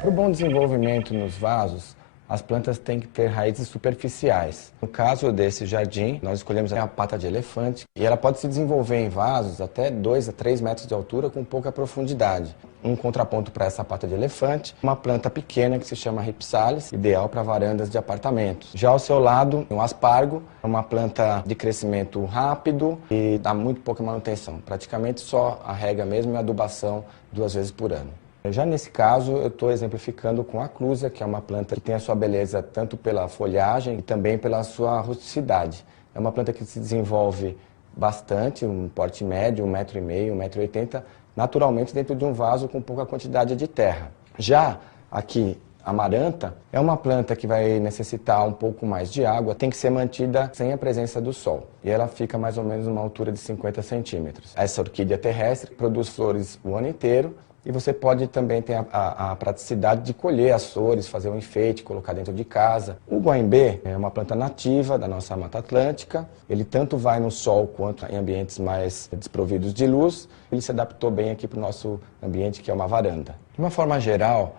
Para o bom desenvolvimento nos vasos, as plantas têm que ter raízes superficiais. No caso desse jardim, nós escolhemos a pata de elefante e ela pode se desenvolver em vasos até 2 a 3 metros de altura com pouca profundidade. Um contraponto para essa pata de elefante, uma planta pequena que se chama Ripsalis, ideal para varandas de apartamentos. Já ao seu lado, um aspargo, uma planta de crescimento rápido e dá muito pouca manutenção. Praticamente só a rega mesmo e a adubação 2 vezes por ano. Já nesse caso, eu estou exemplificando com a clusa, que é uma planta que tem a sua beleza tanto pela folhagem e também pela sua rusticidade. É uma planta que se desenvolve bastante, um porte médio, 1,5 m, 1,80 m, naturalmente dentro de um vaso com pouca quantidade de terra. Já aqui, a amaranta é uma planta que vai necessitar um pouco mais de água, tem que ser mantida sem a presença do sol. E ela fica mais ou menos numa altura de 50 centímetros. Essa orquídea terrestre produz flores o ano inteiro. E você pode também ter a praticidade de colher as flores, fazer um enfeite, colocar dentro de casa. O guaimbê é uma planta nativa da nossa Mata Atlântica. Ele tanto vai no sol quanto em ambientes mais desprovidos de luz. Ele se adaptou bem aqui para o nosso ambiente, que é uma varanda. De uma forma geral,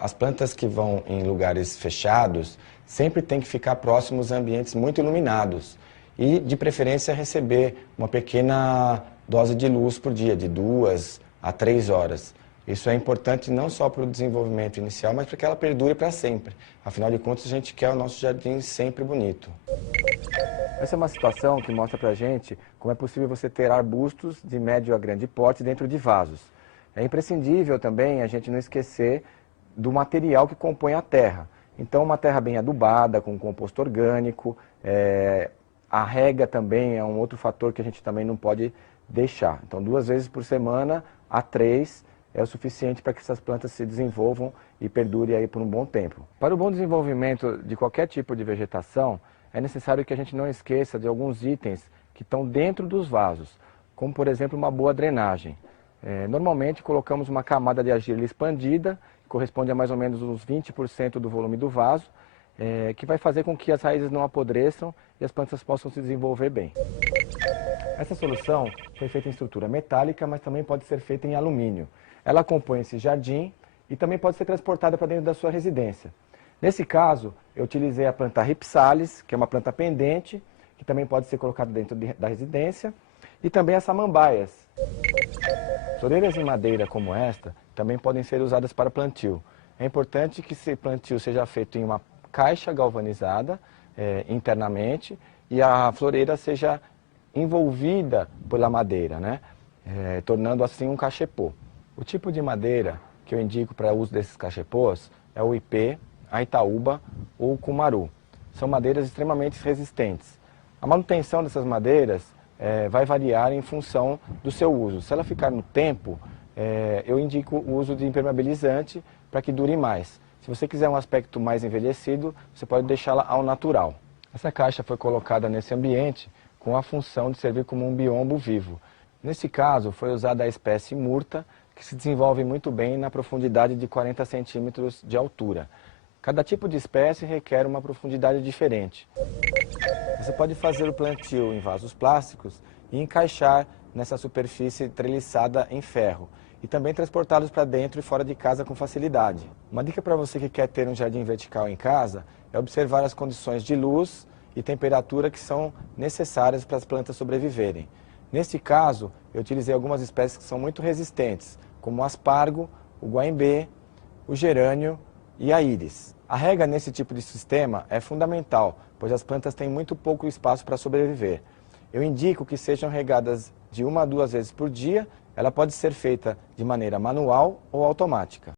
as plantas que vão em lugares fechados sempre têm que ficar próximos a ambientes muito iluminados. E, de preferência, receber uma pequena dose de luz por dia, de 2 a 3 horas. Isso é importante não só para o desenvolvimento inicial, mas para que ela perdure para sempre. Afinal de contas, a gente quer o nosso jardim sempre bonito. Essa é uma situação que mostra para a gente como é possível você ter arbustos de médio a grande porte dentro de vasos. É imprescindível também a gente não esquecer do material que compõe a terra. Então, uma terra bem adubada, com composto orgânico, a rega também é um outro fator que a gente também não pode deixar. Então, 2 vezes por semana a 3 é o suficiente para que essas plantas se desenvolvam e perdurem aí por um bom tempo. Para o bom desenvolvimento de qualquer tipo de vegetação, é necessário que a gente não esqueça de alguns itens que estão dentro dos vasos, como por exemplo uma boa drenagem. Normalmente colocamos uma camada de argila expandida, que corresponde a mais ou menos uns 20% do volume do vaso, que vai fazer com que as raízes não apodreçam e as plantas possam se desenvolver bem. Essa solução foi feita em estrutura metálica, mas também pode ser feita em alumínio. Ela compõe esse jardim e também pode ser transportada para dentro da sua residência. Nesse caso, eu utilizei a planta Ripsalis, que é uma planta pendente, que também pode ser colocada dentro da residência, e também as samambaias. Floreiras em madeira como esta também podem ser usadas para plantio. É importante que esse plantio seja feito em uma caixa galvanizada internamente e a floreira seja envolvida pela madeira, né? Tornando assim um cachepô. O tipo de madeira que eu indico para o uso desses cachepôs é o ipê, a itaúba ou o cumaru. São madeiras extremamente resistentes. A manutenção dessas madeiras vai variar em função do seu uso. Se ela ficar no tempo, eu indico o uso de impermeabilizante para que dure mais. Se você quiser um aspecto mais envelhecido, você pode deixá-la ao natural. Essa caixa foi colocada nesse ambiente com a função de servir como um biombo vivo. Nesse caso, foi usada a espécie murta, que se desenvolve muito bem na profundidade de 40 centímetros de altura. Cada tipo de espécie requer uma profundidade diferente. Você pode fazer o plantio em vasos plásticos e encaixar nessa superfície treliçada em ferro e também transportá-los para dentro e fora de casa com facilidade. Uma dica para você que quer ter um jardim vertical em casa é observar as condições de luz e temperatura que são necessárias para as plantas sobreviverem. Neste caso, eu utilizei algumas espécies que são muito resistentes, como o aspargo, o guaimbê, o gerânio e a íris. A rega nesse tipo de sistema é fundamental, pois as plantas têm muito pouco espaço para sobreviver. Eu indico que sejam regadas de 1 a 2 vezes por dia. Ela pode ser feita de maneira manual ou automática.